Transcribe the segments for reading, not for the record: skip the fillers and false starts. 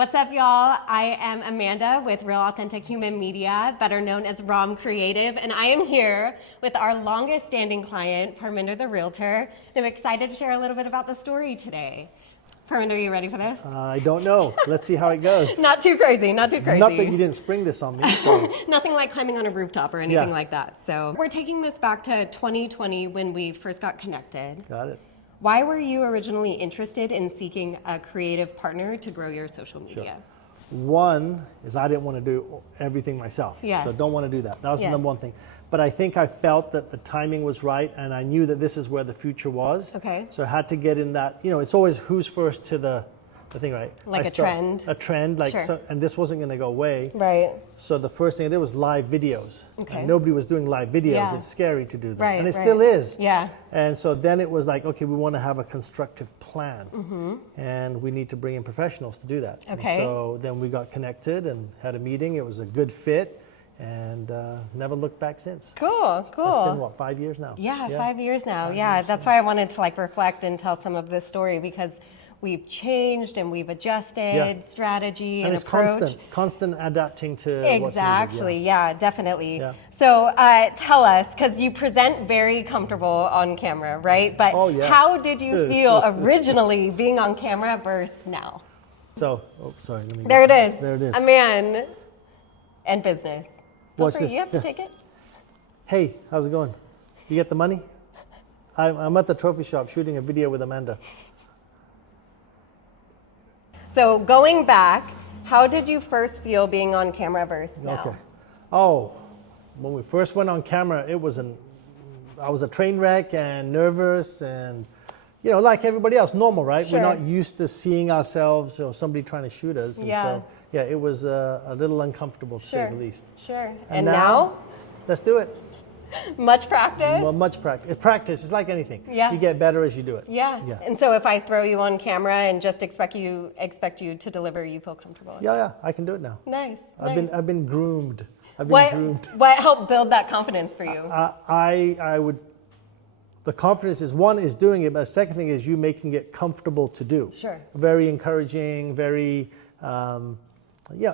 What's up, y'all? I am Amanda with Real Authentic Human Media, better known as RAHM Creative, and I am here with our longest standing client, Parminder the Realtor. I'm excited to share a little bit about the story today. Parminder, are you ready for this? I don't know. Let's see how it goes. Not too crazy, not too crazy. Not that you didn't spring this on me. So. Nothing like climbing on a rooftop or anything like that. So we're taking this back to 2020 when we first got connected. Got it. Why were you originally interested in seeking a creative partner to grow your social media? Sure. One is I didn't want to do everything myself. Yes. So don't want to do that. That was the number one thing. But I think I felt that the timing was right and I knew that this is where the future was. Okay. So I had to get in that, you know, it's always who's first to the thing, right? Like a trend. A trend, like, Sure. so, and this wasn't going to go away. Right. So the first thing I did was live videos. Okay. And nobody was doing live videos. Yeah. It's scary to do them. Right, and it right. still is. Yeah. And so then it was like, okay, we want to have a constructive plan. And we need to bring in professionals to do that. Okay. And so then we got connected and had a meeting. It was a good fit and never looked back since. Cool, cool. It's been what, 5 years now? Yeah, 5 years now. 5 Yeah, years, that's why I wanted to like reflect and tell some of this story because we've changed and we've adjusted strategy and it's approach. constant adapting to Exactly, what's needed, yeah, definitely. Yeah. So tell us, because you present very comfortable on camera, right? But how did you feel originally being on camera versus now? So, oh, sorry. Let me There it is. There it is. A man and business. What's this? You have to take it. Hey, how's it going? You get the money? I'm at the trophy shop shooting a video with Amanda. So going back, how did you first feel being on camera versus now? Okay. Oh, when we first went on camera, I was a train wreck and nervous and, you know, like everybody else, normal, right? Sure. We're not used to seeing ourselves or somebody trying to shoot us. And so, yeah, it was a little uncomfortable to say the least. Sure. And now? Let's do it. Much practice? Well, much practice. It's practice. It's like anything. Yeah. You get better as you do it. Yeah. And so if I throw you on camera and just expect you to deliver, you feel comfortable? Yeah, I can do it now. Nice. I've been groomed. What helped build that confidence for you? I would. The confidence is one is doing it, but the second thing is you making it comfortable to do. Sure. Very encouraging. Very.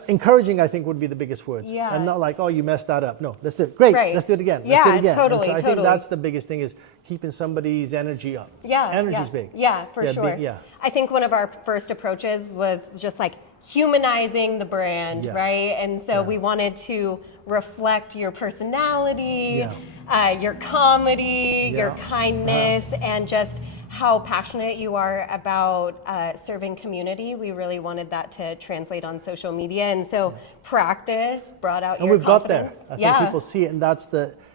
Encouraging I think would be the biggest words. Yeah. And not like, oh, you messed that up. No, let's do it. Great, let's do it again. Yeah, let's do it again. totally, and so I totally. think that's the biggest thing is keeping somebody's energy up. Yeah. Energy's big. Yeah, for sure. I think one of our first approaches was just like humanizing the brand, right? And so we wanted to reflect your personality, your comedy, your kindness, and just how passionate you are about serving community. We really wanted that to translate on social media, and so practice brought out your confidence. Got there. I think people see it, and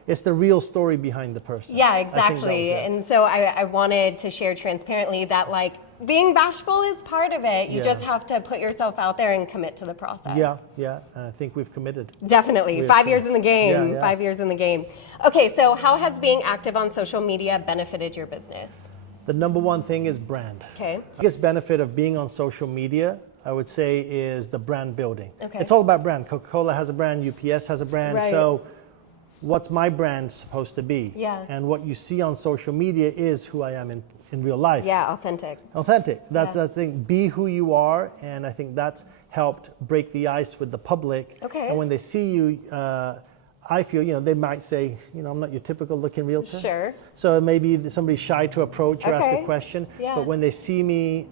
it's the real story behind the person. Yeah, exactly. And so I wanted to share transparently that like being bashful is part of it. You just have to put yourself out there and commit to the process. Yeah, and I think we've committed. Definitely. 5 years in the game. 5 years in the game. Okay, so how has being active on social media benefited your business? The number one thing is brand. Okay. The biggest benefit of being on social media, I would say, is the brand building. Okay. It's all about brand. Coca-Cola has a brand, UPS has a brand. Right. So what's my brand supposed to be? Yeah. And what you see on social media is who I am in real life. Yeah, authentic. Authentic. That's the thing. Be who you are. And I think that's helped break the ice with the public. Okay. And when they see you, I feel, you know, they might say, you know, I'm not your typical looking realtor. Sure. So maybe somebody's shy to approach or ask a question. Yeah. But when they see me,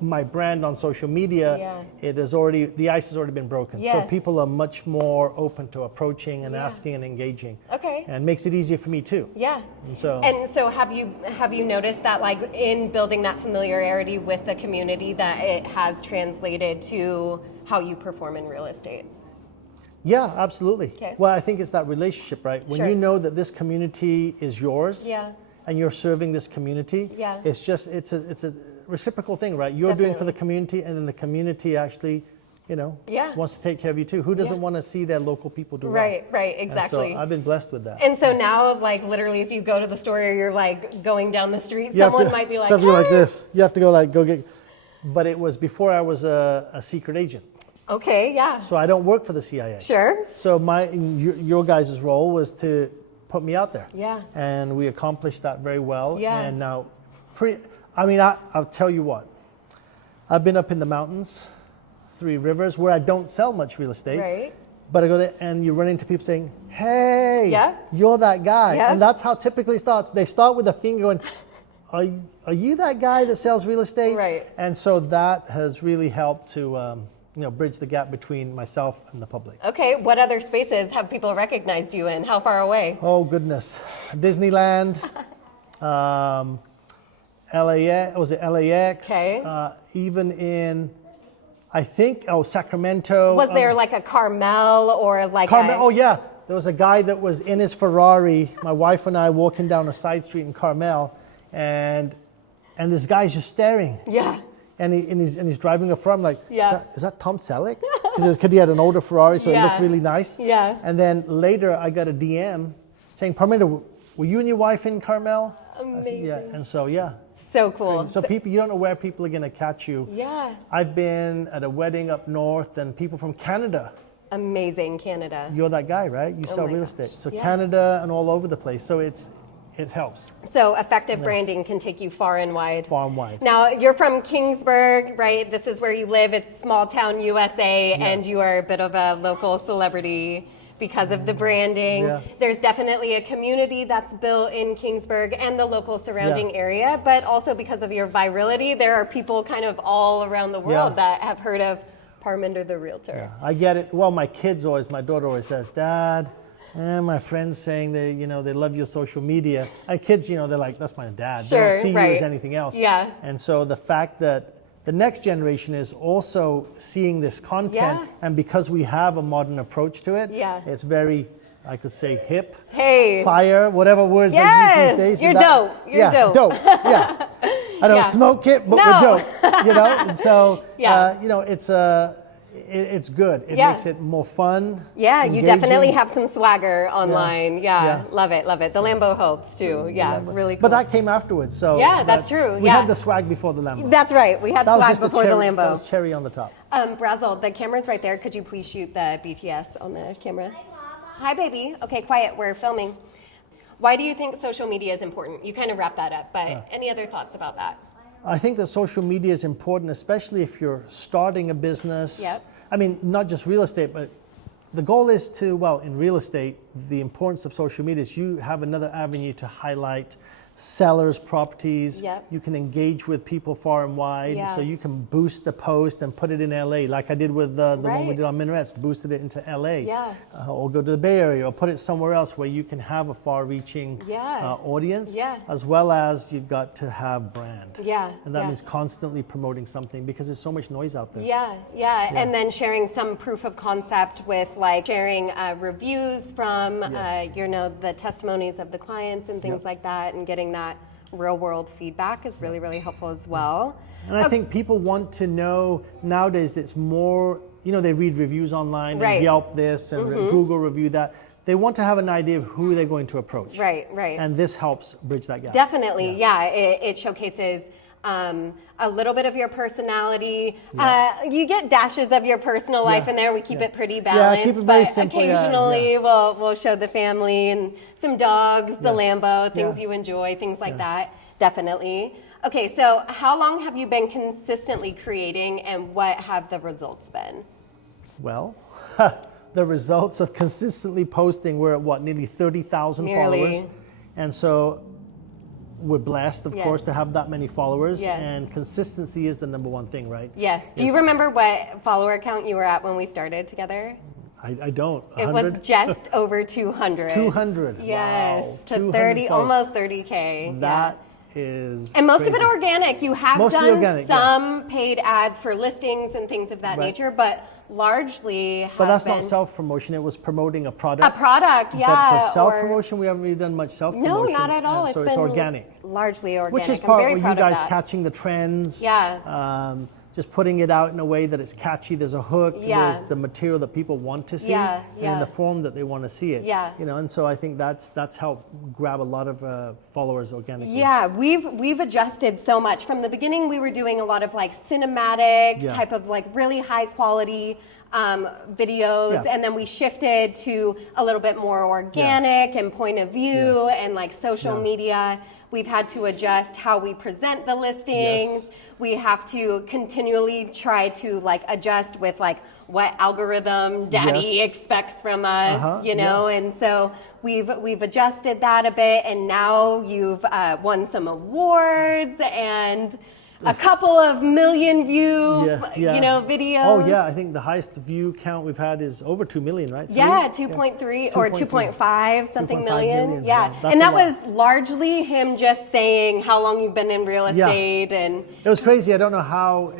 my brand on social media, the ice has already been broken. Yes. So people are much more open to approaching and asking and engaging. Okay. And makes it easier for me too. Yeah. And so have you noticed that like in building that familiarity with the community that it has translated to how you perform in real estate? Yeah, absolutely. Okay. Well, I think it's that relationship, right? When you know that this community is yours and you're serving this community, it's a reciprocal thing, right? You're doing for the community and then the community actually, you know, wants to take care of you too. Who doesn't want to see their local people do well? Right, exactly. And so I've been blessed with that. And so now, like literally, if you go to the store or you're like going down the street, someone might be like, so you like this. You have to go get, but it was before I was a secret agent. Okay, yeah. So I don't work for the CIA. Sure. So your guys' role was to put me out there. Yeah. And we accomplished that very well. Yeah. And now, I'll tell you what, I've been up in the mountains Three Rivers, where I don't sell much real estate. Right. But I go there and you run into people saying, hey, yeah. you're that guy. Yeah. And that's how it typically starts. They start with a finger going, are you that guy that sells real estate? Right. And so that has really helped to bridge the gap between myself and the public. Okay, what other spaces have people recognized you in? How far away? Oh, goodness. Disneyland, LAX, was it LAX? Okay. Even in, I think, Sacramento. Was there like a Carmel or like Carmel? Oh, yeah. There was a guy that was in his Ferrari, my wife and I walking down a side street in Carmel, and this guy's just staring. Yeah. And he's driving a Ferrari. I'm like, yeah. is that Tom Selleck? Because he had an older Ferrari, so it looked really nice. Yeah. And then later I got a DM saying, Parminder, were you and your wife in Carmel? Amazing. I said, yeah. And so, yeah. So cool. So people, you don't know where people are going to catch you. Yeah. I've been at a wedding up north, and people from Canada. Amazing, Canada. You're that guy, right? You sell real estate. So yeah. Canada and all over the place. So it helps. So effective branding can take you far and wide. Far and wide. Now, you're from Kingsburg, right? This is where you live. It's small town USA, and you are a bit of a local celebrity because of the branding. Yeah. There's definitely a community that's built in Kingsburg and the local surrounding area, but also because of your virality, there are people kind of all around the world that have heard of Parminder the Realtor. Yeah, I get it. Well, my daughter always says, Dad, my friends saying they love your social media. And kids, they're like, that's my dad. Sure, they don't see you as anything else. Yeah. And so the fact that the next generation is also seeing this content, and because we have a modern approach to it, it's very, I could say, hip, fire, whatever words they use these days. You're dope. You're dope. Dope. Yeah. I don't smoke it, but we're dope. And so it's good. It makes it more fun. Yeah, engaging. You definitely have some swagger online. Yeah. Love it, love it. The Lambo helps too. Yeah, really cool. But that came afterwards, so that's true. We had the swag before the Lambo. That's right. We had swag before the Lambo. That was cherry on the top. Brazel, the camera's right there. Could you please shoot the BTS on the camera? Hi, Mama. Hi, baby. Okay, quiet. We're filming. Why do you think social media is important? You kind of wrapped that up, but any other thoughts about that? I think that social media is important, especially if you're starting a business. Yep. I mean, not just real estate, but the goal is to, in real estate, the importance of social media is you have another avenue to highlight sellers' properties. Yep. You can engage with people far and wide. So you can boost the post and put it in LA, like I did with the one we did on Minarets, boosted it into LA. Or go to the Bay Area or put it somewhere else where you can have a far-reaching audience, as well as you've got to have brand. And that means constantly promoting something because there's so much noise out there. And then sharing some proof of concept with like sharing reviews from the testimonies of the clients and things like that, and getting that real world feedback is really, really helpful as well. And I think people want to know nowadays that it's more, they read reviews online and Yelp this and Google review that. They want to have an idea of who they're going to approach. Right. And this helps bridge that gap. Definitely, it showcases a little bit of your personality. You get dashes of your personal life in there. We keep it pretty balanced. Keep it very simple. Occasionally we'll show the family and some dogs, the Lambo, things you enjoy, things like that. Definitely. Okay, so how long have you been consistently creating, and what have the results been? Well, the results of consistently posting, we're at nearly 30,000 followers. And so we're blessed, of course, to have that many followers, and consistency is the number one thing, right? Yes. Do you remember what follower count you were at when we started together? I don't. 100? It was just over 200. 200. Yes, wow. To 30, almost 30K. That is and most crazy. of it organic. You have done some paid ads for listings and things of that nature, but largely But that's not self-promotion. It was promoting a product. A product, But for self-promotion, we haven't really done much self-promotion. No, not at all. So it's organic. Largely organic. Which is part of you guys catching the trends. Just putting it out in a way that it's catchy. There's a hook. There's the material that people want to see, and in the form that they want to see it. And so I think that's helped grab a lot of followers organically. Yeah, we've adjusted so much. From the beginning, we were doing a lot of like cinematic type of like really high quality videos, and then we shifted to a little bit more organic and point of view and like social media. We've had to adjust how we present the listings. We have to continually try to like adjust with like what algorithm daddy expects from us, you know, and so we've adjusted that a bit, and now you've won some awards and a couple of million view, you know, videos. Oh yeah, I think the highest view count we've had is over 2 million, right? 2.3 or 2.5 something million. Yeah, That's and that was largely him just saying how long you've been in real estate, and it was crazy. I don't know how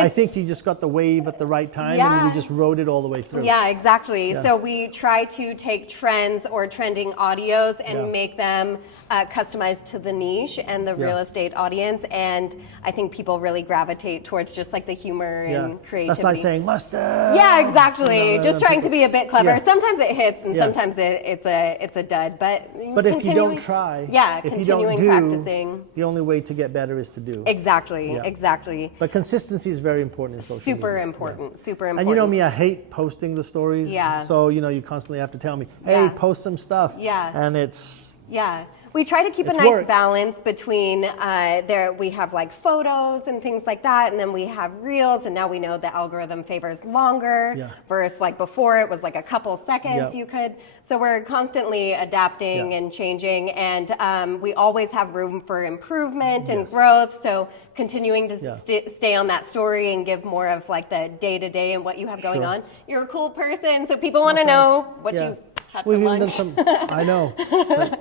I think you just got the wave at the right time, and we just rode it all the way through. Yeah, exactly. So we try to take trends or trending audios and make them customized to the niche and the real estate audience, and I think people really gravitate towards just like the humor and creativity. That's like saying mustard. Yeah, exactly. Just trying to be a bit clever. Sometimes it hits, and sometimes it's a dud. But if you don't try, if continuing practicing. The only way to get better is to do. Exactly, exactly. But consistency is very important in social media. Super important. And you know me, I hate posting the stories. Yeah. So you know, you constantly have to tell me, hey, post some stuff. Yeah. And it's we try to keep a nice balance between we have like photos and things like that, and then we have reels, and now we know the algorithm favors longer versus like before it was like a couple seconds you could. So we're constantly adapting and changing, and we always have room for improvement and growth. So continuing to stay on that story and give more of like the day-to-day and what you have going on. You're a cool person, so people want to know what you had for lunch. Done some, I know.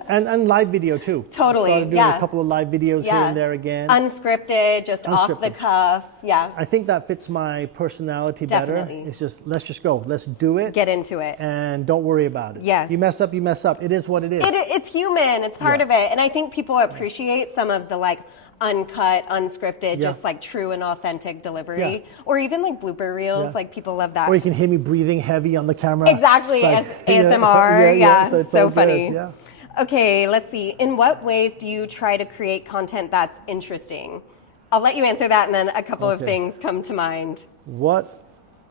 And live video too. Totally, I started doing a couple of live videos here and there again. Unscripted, just off the cuff. Yeah. I think that fits my personality better. It's just, let's just go. Let's do it. Get into it. And don't worry about it. Yes. You mess up, you mess up. It is what it is. It's human. It's part of it. And I think people appreciate some of the like uncut, unscripted, just like true and authentic delivery, or even like blooper reels. Like people love that. Or you can hear me breathing heavy on the camera. Exactly, like, ASMR. So it's so funny. Yeah. Okay, let's see. In what ways do you try to create content that's interesting? I'll let you answer that, and then a couple of things come to mind.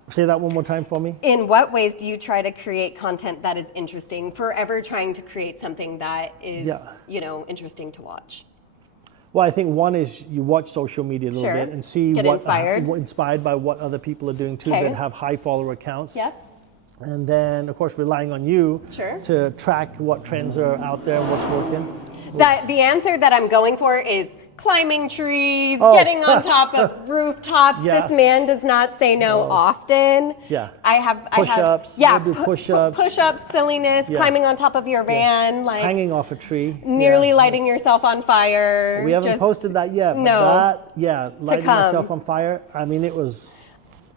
Say that one more time for me. In what ways do you try to create content that is interesting? Forever trying to create something that is, you know, interesting to watch. Well, I think one is you watch social media a little bit and see what inspired by what other people are doing too that have high follower accounts. Yep. And then, of course, relying on you to track what trends are out there and what's working. The answer that I'm going for is climbing trees, getting on top of rooftops. This man does not say no often. Yeah. I have push-ups. Do push-ups. Push-ups, silliness, climbing on top of your van, like hanging off a tree, nearly lighting yourself on fire. We haven't posted that yet. But lighting myself on fire. I mean, it was.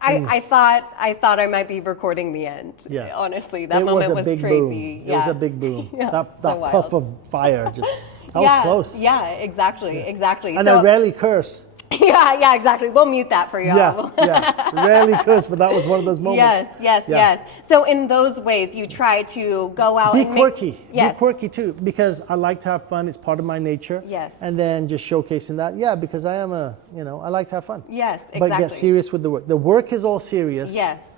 I thought I might be recording the end. Yeah. Honestly, that moment was crazy. Boom. It was a big boom. That puff of fire just. That was close. Yeah, exactly. And I rarely curse. Yeah, exactly. We'll mute that for you. Rarely curse, but that was one of those moments. Yes. So in those ways, you try to go out and quirky. Be quirky too, because I like to have fun. It's part of my nature. Yes. And then just showcasing that. Because I am I like to have fun. Yes, exactly. But get serious with the work. The work is all serious. Yes.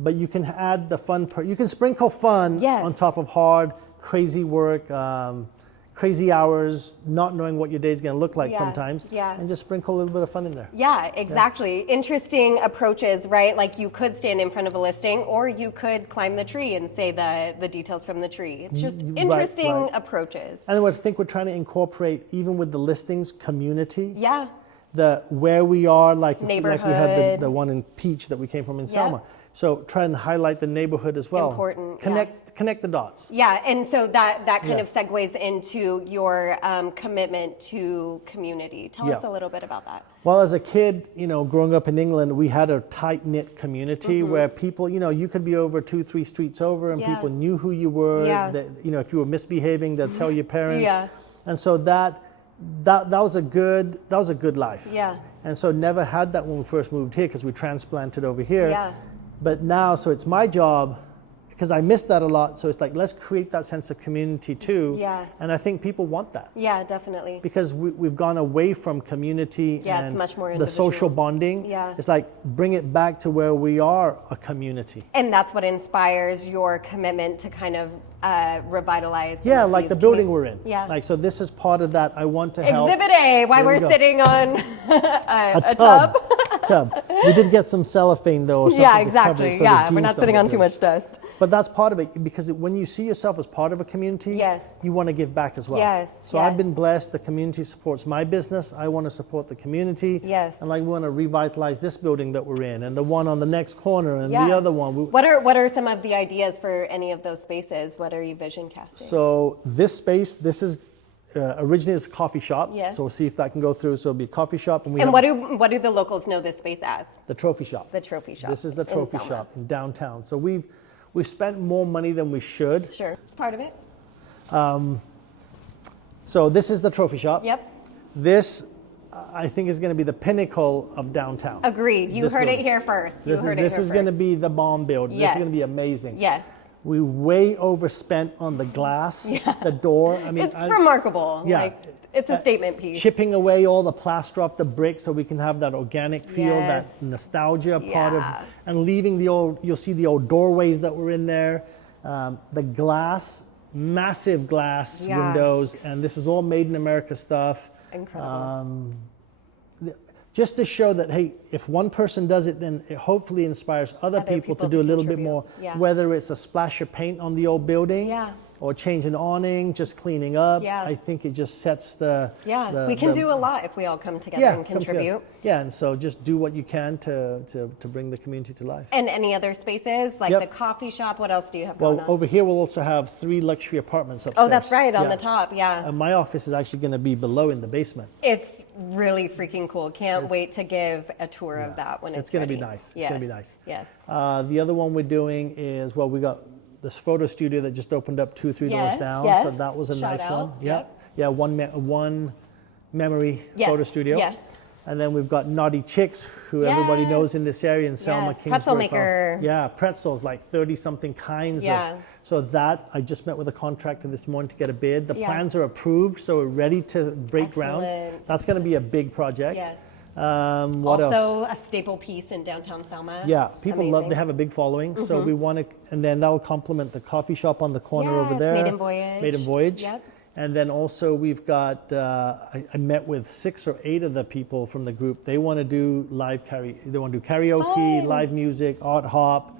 But you can add the fun part. You can sprinkle fun on top of hard, crazy work. Crazy hours, not knowing what your day is going to look like sometimes, and just sprinkle a little bit of fun in there. Yeah, exactly. Interesting approaches, right? Like you could stand in front of a listing, or you could climb the tree and say the details from the tree. It's just interesting approaches. And then I think we're trying to incorporate, even with the listings, community. Yeah. Where we are, like neighborhood. Like we had the one in Peach that we came from in Selma. So try and highlight the neighborhood as well. Important. Connect the dots. Yeah, and so that kind of segues into your commitment to community. Tell us a little bit about that. Well, as a kid, growing up in England, we had a tight-knit community where people, you could be over 2-3 streets over, and people knew who you were. That, if you were misbehaving, they'd tell your parents. And so that was a good life. Yeah. And so never had that when we first moved here, because we transplanted over here. But now, so it's my job, because I missed that a lot. So it's like, let's create that sense of community too. Yeah. And I think people want that. Yeah, definitely. Because we've gone away from community and it's much more the social individual. bonding. Yeah. It's like, bring it back to where we are a community. And that's what inspires your commitment to kind of revitalize. Yeah, like the building we're in. Yeah. Like, so this is part of that. I want to help. Exhibit A, why we're sitting on a tub. We did get some cellophane though, or something Yeah, to cover exactly. it so the Yeah, we're jeans not don't sitting get on too dirty. much dust. But that's part of it, because when you see yourself as part of a community, Yes. you want to give back as well. Yes, So I've been blessed. The community supports my business. I want to support the community. Yes. And like, we want to revitalize this building that we're in, and the one on the next corner, and Yeah. the other one. What are some of the ideas for any of those spaces? What are you vision casting? So this space, this is originally it's a coffee shop. Yes. So we'll see if that can go through. So it'll be a coffee shop, and we And have what do the locals know this space as? the trophy shop. The trophy shop. This is the in trophy Selma. shop in downtown. So we've spent more money than we should. Sure, it's part of it. So this is the trophy shop. Yep. This, I think, is going to be the pinnacle of downtown. Agreed. You This heard it building. here first. This is going to be the bomb build. This Yes. is going to be amazing. Yes. We way overspent on the glass, the door. I mean, It's remarkable. Yeah. Like, it's a statement piece. chipping away all the plaster off the brick so we can have that organic feel, Yes. that nostalgia part of, Yeah. and leaving the old, you'll see the old doorways that were in there, the glass, massive glass Yeah. windows, and this is all made in America stuff. Incredible. Just to show that, hey, if one person does it, then it hopefully inspires other people to people do a to little bit contribute. more, Yeah. whether it's a splash of paint on the old building, Yeah. or change an awning, just cleaning up. Yeah. I think it just sets the... We can do a lot if we all come together and come together. contribute. Yeah, and so just do what you can to bring the community to life. And any other spaces, like Yep. the coffee shop, what else do you have going Well, on? over here we'll also have 3 luxury apartments upstairs. Oh, that's right, on Yeah. the top, yeah. And my office is actually going to be below in the basement. It's really freaking cool. Can't wait to give a tour of that when it's going to ready. be nice. It's Yes. going to be nice. Yes. The other one we're doing is, well, we got this photo studio that just opened up 2 or 3 doors Yes, down. yes. So that was a Shout nice out. one. Yeah. Yep. Yeah, one memory Yes, photo studio. yes. And then we've got Naughty Chicks, who everybody Yes. knows in this area in Selma, Yes, pretzel Kingsburg. maker. Yeah, pretzels, like 30-something kinds Yeah. of. So that, I just met with a contractor this morning to get a bid. The Yeah. plans are approved, so we're ready to break ground. Excellent. That's going to be a big project. Yes. What else? Also a staple piece in downtown Selma. Yeah, people love, Amazing. they have a big following, so we want to, and then that'll complement the coffee shop on the corner over Yes, there. Maiden Voyage. Maiden Voyage. Yep. And then also we've got, I met with 6 or 8 of the people from the group. They want to do they want to do karaoke, Fun. live music, art hop,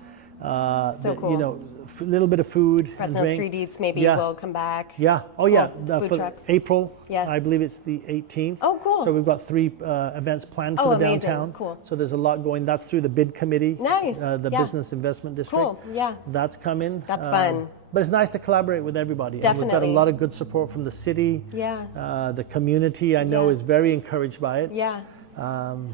cool. you know, a little bit of food and Fresno drink. Street Eats maybe Yeah. will come back. Yeah. Oh, yeah. Cool. Food For trucks. April. Yes. I believe it's the 18th. Oh, cool. So we've got 3 events planned for Oh, the amazing. downtown. Cool. So there's a lot going. That's through the bid committee. Nice. The Yeah. Business Investment District. Cool. Yeah. That's coming. That's fun. But it's nice to collaborate with everybody. And we've got a Definitely. lot of good support from the city. Yeah. The community, I know, Yeah. is very encouraged by it. Yeah.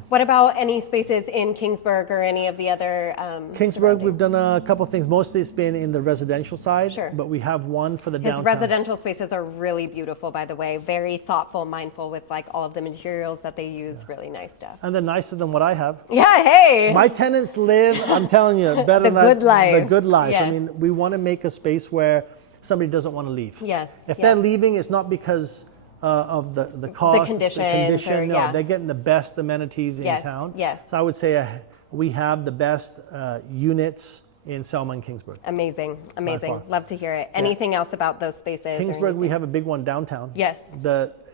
What about any spaces in Kingsburg or any of the other? Kingsburg, surroundings? we've done a couple things. Mostly it's been in the residential side, Sure. but we have one for the His downtown. residential spaces are really beautiful, by the way. Very thoughtful, mindful with like all of the materials that they use. Really nice stuff. And they're nicer than what I have. Yeah. Hey. My tenants live, I'm telling you, better The than good life. the good life. I Yes. mean, we want to make a space where somebody doesn't want to leave. Yes, If yes. they're leaving, it's not because of the cost, conditions or- No, yeah. they're getting the best amenities Yes, in town. yes. So I would say we have the best units in Selma and Kingsburg. Amazing. Amazing. far. Love to hear it. Anything else about those spaces? or Kingsburg, we anything? have a big one downtown. Yes.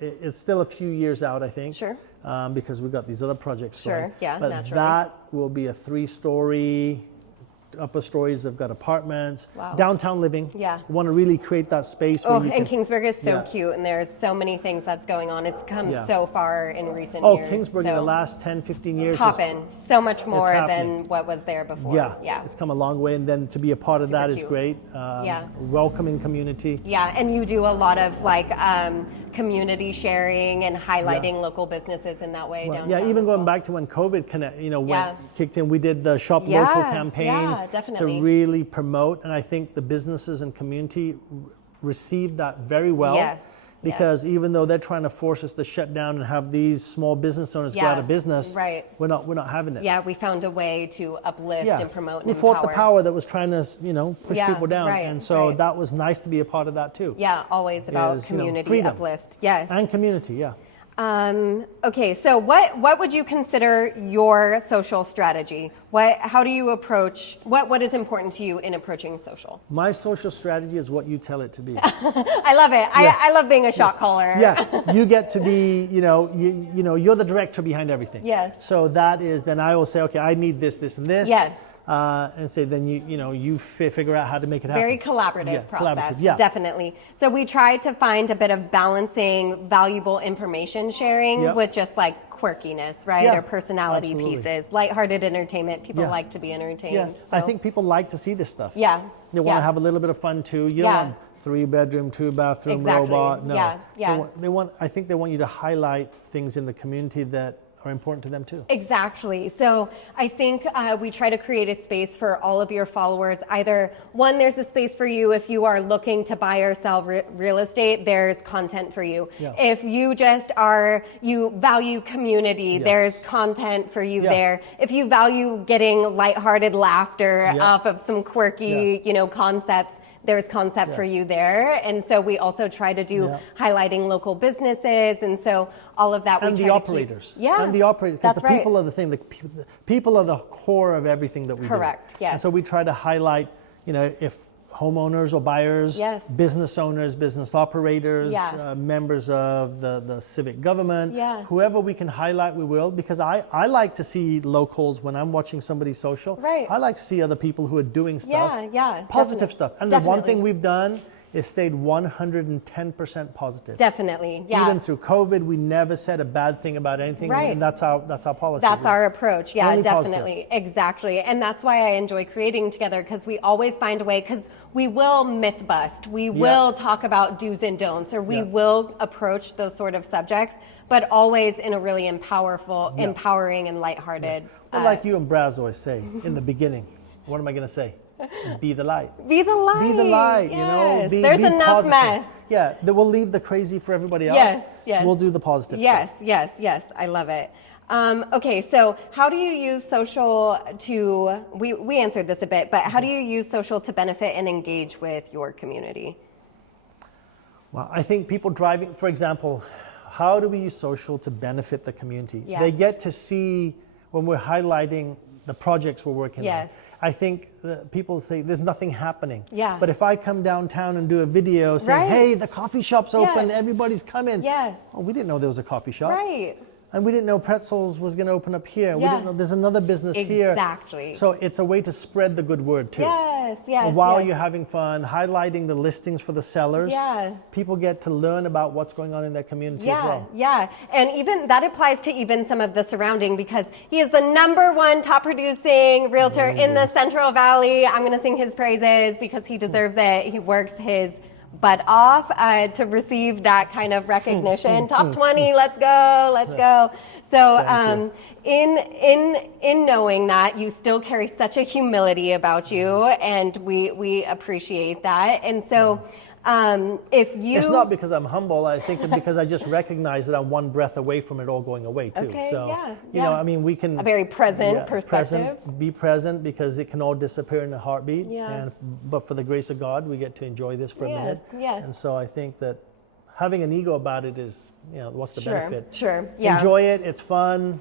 It's still a few years out, I think. Sure. Because we've got these other projects Sure, going. yeah, But naturally. that will be a 3-story. Upper stories have got apartments. Wow. Downtown living. Yeah. We want to really create that space where Oh, you and can. Kingsburg is so Yeah. cute, and there's so many things that's going on. It's come Yeah. so far in recent Oh, years. Kingsburg in the so last 10, 15 years. is- poppin'. So much more happening. than what was there before. Yeah, Yeah. it's come a long way, and then to be a part of Super that is cute. great. Yeah. Welcoming community. Yeah, and you do a lot of like community sharing and highlighting local businesses in that way. Well, downtown yeah, even as going well. back to when COVID Yeah. kicked in, we did the shop Yeah, local campaigns yeah, definitely. to really promote, and I think the businesses and community received that very well. Yes. because even though they're trying to force us to shut down and have these small business owners go out of business, we're not having it. Yeah, we found a way to uplift and promote and we fought the power that was trying to, push people down. And so that was nice to be a part of that too. Yeah, always about community uplift. Yes. And community, Okay, so what would you consider your social strategy? How do you approach, what is important to you in approaching social? My social strategy is what you tell it to be. I love it. I love being a shot caller. Yeah, you get to be, you're the director behind everything. Yes. So that is, then I will say, okay, I need this, this, and this. Yes. And say, then you figure out how to make it happen. Very collaborative process, definitely. So we try to find a bit of balancing valuable information sharing with just like quirkiness, right? Or personality pieces, lighthearted entertainment. People like to be entertained. Yeah. So. I think people like to see this stuff. Yeah. They want to have a little bit of fun too. You don't want 3-bedroom, 2-bathroom robot. No. They want. I think they want you to highlight things in the community that are important to them too. Exactly. So I think we try to create a space for all of your followers. Either one, there's a space for you if you are looking to buy or sell real estate, there's content for you. If you just you value community, there's content for you there. If you value getting lighthearted laughter off of some quirky, concepts, there's concept for you there. And so we also try to do highlighting local businesses. And so all of that and we the operators. And the operators. Because the people are the thing. The people are the core of everything that we do. Correct, yes. And so we try to highlight, if homeowners or buyers, business owners, business operators, members of the civic government, whoever we can highlight, we will, because I like to see locals when I'm watching somebody's social. I like to see other people who are doing stuff, positive stuff. And the one thing we've done is stayed 110% positive. Definitely, Even through COVID, we never said a bad thing about anything, and that's our policy. That's our approach, Only definitely, positive. Exactly. And that's why I enjoy creating together, because we always find a way, because we will myth bust, we will talk about do's and don'ts, or we will approach those sort of subjects, but always in a really empowering and lighthearted. Well, like you and Braz always say in the beginning, what am I going to say? Be the light. Be the light. Be the light, yes. There's enough positive. mess. Yeah, that we'll leave the crazy for everybody else. Yes. We'll do the positive stuff. Yes. I love it. Okay, so how do you use social to, we answered this a bit, but how do you use social to benefit and engage with your community? Well, I think people driving, for example, how do we use social to benefit the community? They get to see when we're highlighting the projects we're working on. I think that people say there's nothing happening. But if I come downtown and do a video saying, hey, the coffee shop's open, everybody's coming. Oh, we didn't know there was a coffee shop. And we didn't know Pretzels was going to open up here. We didn't know there's another business here. Exactly. So it's a way to spread the good word too. Yes. While you're having fun, highlighting the listings for the sellers, people get to learn about what's going on in their community as well. And even that applies to even some of the surrounding, because he is the #1 top producing realtor in the Central Valley. I'm going to sing his praises because he deserves it. He works his butt off to receive that kind of recognition. Top 20, let's go. So in knowing that, you still carry such a humility about you, and we appreciate that. And so if you... It's not because I'm humble, I think it's because I just recognize that I'm one breath away from it all going away too. I mean, we can... A very present perspective. Be present, because it can all disappear in a heartbeat. But for the grace of God, we get to enjoy this for a minute. And so I think that having an ego about it is, what's the benefit? Enjoy it, it's fun.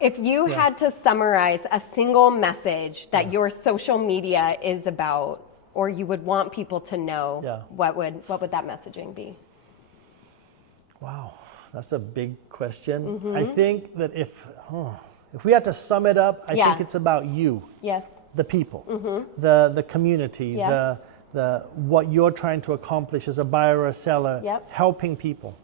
If you had to summarize a single message that your social media is about, or you would want people to know, what would that messaging be? Wow, that's a big question. I think that if we had to sum it up, I think it's about you. The people, the community, the what you're trying to accomplish as a buyer or a seller, helping people.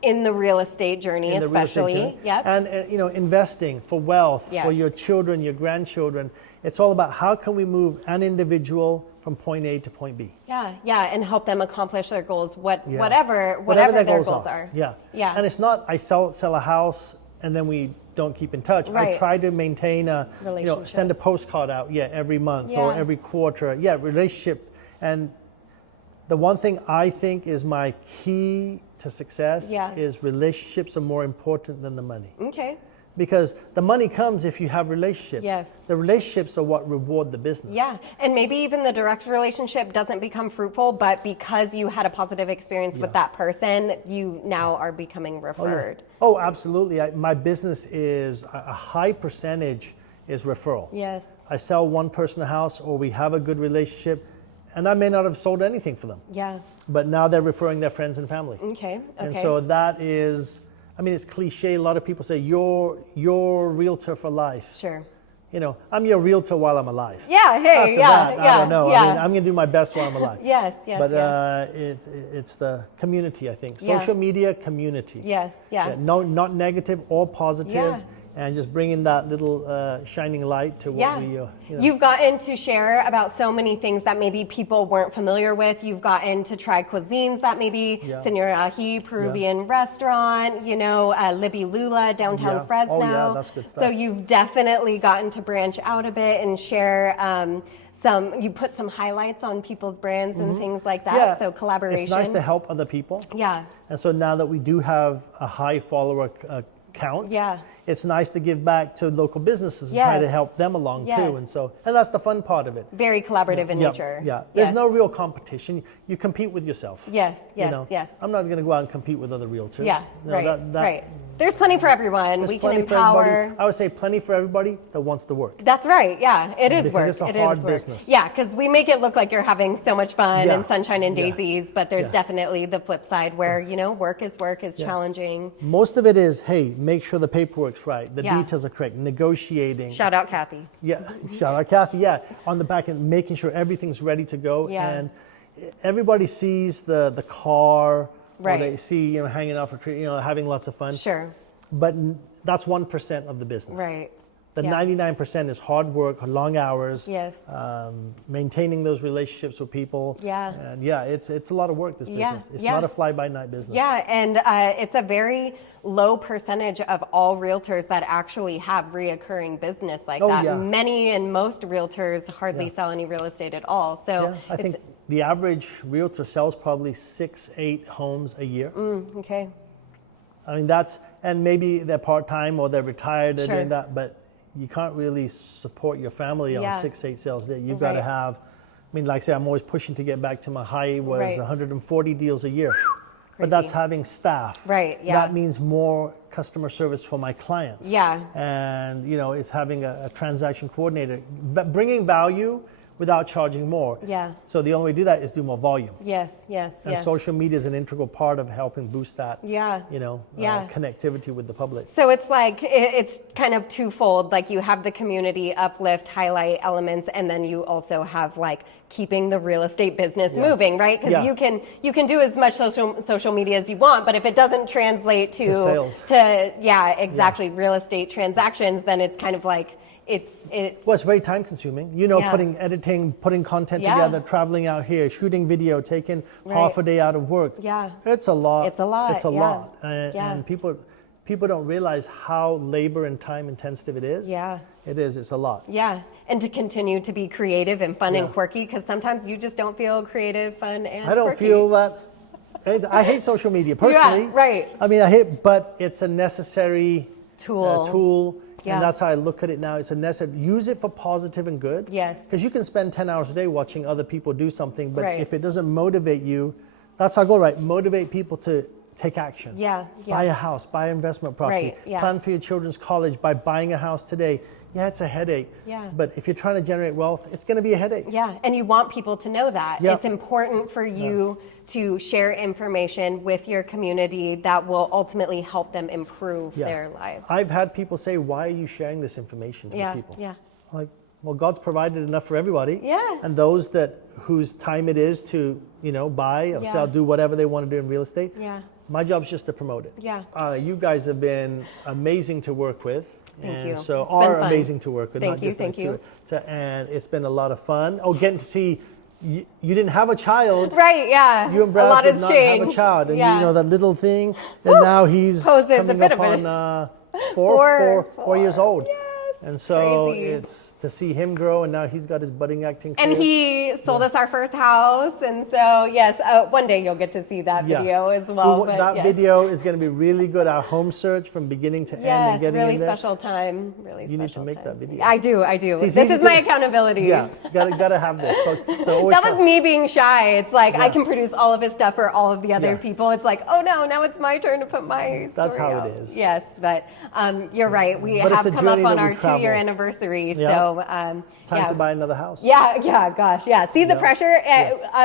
In the real estate journey, especially. And investing for wealth, for your children, your grandchildren. It's all about how can we move an individual from point A to point B. And help them accomplish their goals, whatever their goals are. And it's not I sell a house and then we don't keep in touch. I try to maintain a send a postcard out every month or every quarter. Relationship. And The one thing I think is my key to success is relationships are more important than the money. Okay. Because the money comes if you have relationships. Yes. The relationships are what reward the business. Yeah, and maybe even the direct relationship doesn't become fruitful, but because you had a positive experience with that person, you now are becoming referred. Oh, absolutely. My business is a high percentage is referral. Yes. I sell one person a house, or we have a good relationship, and I may not have sold anything for them. Yeah. But now they're referring their friends and family. Okay. And so that is, I mean, it's cliche. A lot of people say, you're realtor for life. Sure. You know, I'm your realtor while I'm alive. Yeah, hey, After that, I don't know. Yeah. I mean, I'm going to do my best while I'm alive. Yes, yes, But yes. it's the community, I think. Social media community. Yes, yeah. No, not negative or positive. Yeah. And just bringing that little shining light to what we, you know. You've gotten to share about so many things that maybe people weren't familiar with. You've gotten to try cuisines that maybe Senor Ahi, Peruvian restaurant, you know, Libby Lula, downtown Fresno. Oh, yeah, that's good stuff. So you've definitely gotten to branch out a bit and share you put some highlights on people's brands and things like that. Yeah. So collaboration. It's nice to help other people. Yeah. And so now that we do have a high follower count, it's nice to give back to local businesses and try to help them along too. And that's the fun part of it. Very collaborative in nature. Yeah. There's no real competition. You compete with yourself. Yes, yes, you know? yes. I'm not going to go out and compete with other realtors. Yeah, you know, right. There's plenty for everyone. We can empower. I would say plenty for everybody that wants to work. That's right. Yeah, it is because work. It's a hard business. Yeah, because we make it look like you're having so much fun and sunshine and daisies, but there's definitely the flip side where, you know, work is challenging. Most of it is, hey, make sure the paperwork's right, the details are correct, negotiating. Shout out Kathy. Yeah, shout out Kathy. Yeah, on the back end, making sure everything's ready to go. Yeah. And everybody sees the car, right. or they see, you know, hanging off a tree, you know, having lots of fun. Sure. But that's 1% of the business. Right. The 99% is hard work, long hours. Yes. Maintaining those relationships with people. Yeah. And it's a lot of work, this business. It's not a fly-by-night business. Yeah, and it's a very low percentage of all realtors that actually have reoccurring business like that. Yeah. Many and most realtors hardly sell any real estate at all. So I think the average realtor sells probably 6-8 homes a year. Okay. I mean, and maybe they're part-time or they're retired, they're doing that, but you can't really support your family on 6-8 sales a day. You've got to have, I mean, like I say, I'm always pushing to get back to my high was 140 deals a year. But that's having staff. Right, yeah. That means more customer service for my clients. Yeah. And, you know, it's having a transaction coordinator, bringing value without charging more. Yeah. So the only way to do that is do more volume. Yes. And social media is an integral part of helping boost that, you know, connectivity with the public. So it's like, it's kind of twofold. Like you have the community uplift, highlight elements, and then you also have like keeping the real estate business moving, right? Because you can do as much social media as you want, but if it doesn't translate to sales, real estate transactions, then it's kind of like, it's very time consuming. You know, editing, putting content together, traveling out here, shooting video, taking half a day out of work. Yeah. It's a lot. It's a lot. It's a lot. And people don't realize how labor and time intensive it is. Yeah. It is. It's a lot. Yeah. And to continue to be creative and fun and quirky, because sometimes you just don't feel creative, fun, and I don't quirky. feel that. I hate social media personally. Yeah, right. I mean, but it's a necessary tool. Yeah. And that's how I look at it now. It's a necessary. Use it for positive and good. Yes. Because you can spend 10 hours a day watching other people do something, but if it doesn't motivate you, that's our goal, right? Motivate people to take action. Yeah. Buy a house, buy an investment property. Right. Yeah. Plan for your children's college by buying a house today. Yeah, it's a headache. Yeah. But if you're trying to generate wealth, it's going to be a headache. Yeah. And you want people to know that. Yeah. It's important for you to share information with your community that will ultimately help them improve their lives. I've had people say, why are you sharing this information to people? Yeah. Like, well, God's provided enough for everybody. Yeah. And those whose time it is to, you know, buy or sell, do whatever they want to do in real estate. Yeah. My job's just to promote it. Yeah. You guys have been amazing to work with. Thank you. So it's been fun. amazing to work with. Thank you. And it's been a lot of fun. Oh, getting to see, you didn't have a child. Right, yeah. You and Brad a lot did has not changed. have a child. And you know, that little thing, and now he's Poses coming up on 4 years old. Yes. And so crazy. it's to see him grow, and now he's got his budding acting career. And he sold us our first house, and so yes, one day you'll get to see that video as well. But that video is going to be really good. Our home search from beginning to end and getting really in there. special time. Really, you need to make that video. I do. See, this is my accountability. Yeah, gotta have this. So that was me being shy. It's like I can produce all of his stuff for all of the other people. It's like, oh no, now it's my turn to put my. That's how out. It is. Yes, but you're right. We have come up on our 2-year anniversary. Yeah. So time to buy another house. Yeah. See the pressure.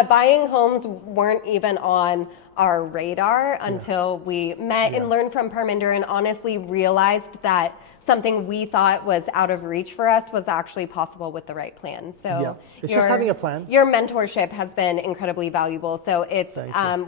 Buying homes weren't even on our radar until we met and learned from Parminder and honestly realized that something we thought was out of reach for us was actually possible with the right plan. So it's just having a plan. Your mentorship has been incredibly valuable. So it's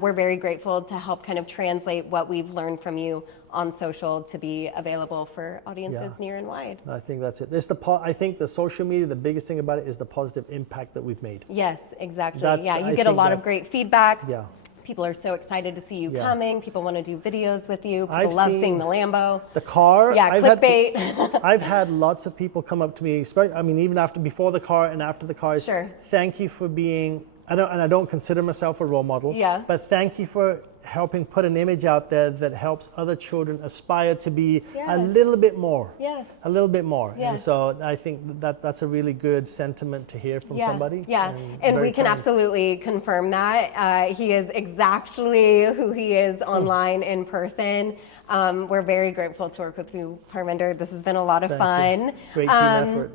we're very grateful to help kind of translate what we've learned from you on social to be available for audiences near and wide. I think that's it. I think the social media, the biggest thing about it is the positive impact that we've made. Yes, exactly. You get a lot of great feedback. Yeah. People are so excited to see you coming. People want to do videos with you. People love seeing the Lambo. The car. Yeah, clickbait. I've had lots of people come up to me, even before the car and after the car. Sure. Thank you for being, and I don't consider myself a role model. Yeah. But thank you for helping put an image out there that helps other children aspire to be a little bit more. Yes. A little bit more. Yes. And so I think that's a really good sentiment to hear from somebody. Yeah. And we can absolutely confirm that. He is exactly who he is online in person. We're very grateful to work with you, Parminder. This has been a lot of fun. Great team effort,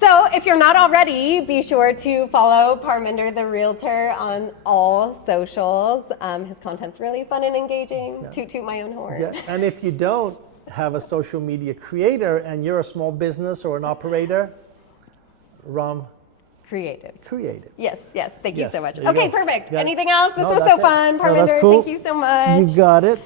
So if you're not already, be sure to follow Parminder the Realtor on all socials. His content's really fun and engaging. Toot my own horn. Yeah. And if you don't have a social media creator and you're a small business or an operator, RAHM Creative. Yes. Thank you so much. Okay, perfect. Anything else? This was so fun, Parminder. Thank you so much. You got it.